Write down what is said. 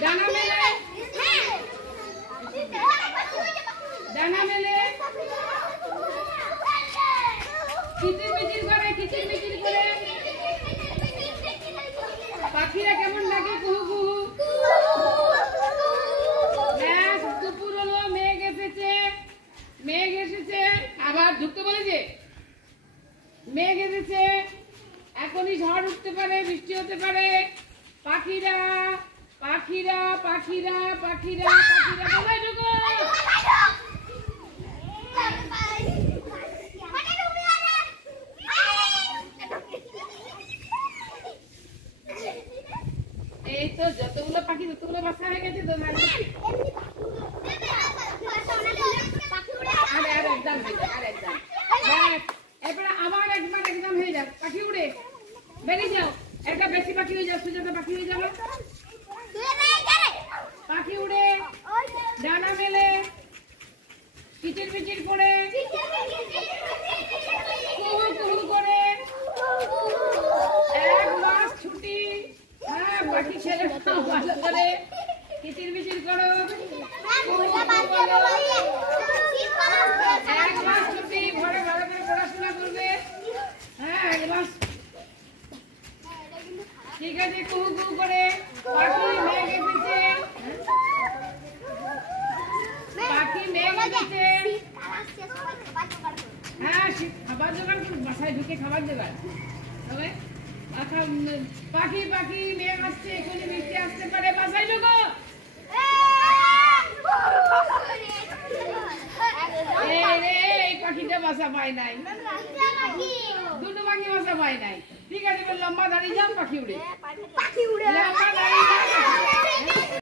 ডানা মেলে ডানা মেলে কিচিরমিচির করে কিচিরমিচির করে পাখিরা কেমন লাগে কুহু কুহু দুপুর হলো মেঘ এসেছে আবার ঢুকতে বলেছে মেঘ এসেছে এখনই ঝড় উঠতে পারে বৃষ্টি হতে পারে পাখিরা পাখিরা পাখিরা পাখিরা পাখিরা কোথায় ঢুকো এই তো যতগুলো পাখি ততগুলো বাসা হয়ে গেছে তো এরপরে আবার একবার এক্সাম হয়ে যাক পাখি উড়ে বেরিয়ে যাও একটা বেশি পাখি হয়ে যাও সুজাতা পাখি হয়ে যাবে পাখি উড়ে ডানা মেলে কিচির মিচির করে কুহু কুহু করে এক মাস ছুটি হ্যাঁ পাখি ছেড়ে ভালো করে কিচির মিচির করো এক মাস ছুটি ঘরে ভালো করে পড়াশোনা করবে হ্যাঁ এক মাস ঠিক আছে কুহু কুহু করে পাখি মেঘ এসেছে পাখি মেঘ এসেছে হ্যাঁ খাবার জোগাড় বাসায় ঢুকে খাবার জোগাড় তবে পাখি পাখি মেঘ আসছে এখনই বৃষ্টি আসতে পারে বাসায় ঢুকো এই পাখিটা বাসা পায় নাই দুটো পাখি বাসা পায় নাই ঠিক আছে লম্বা দাঁড়িয়ে যাও পাখি উড়ে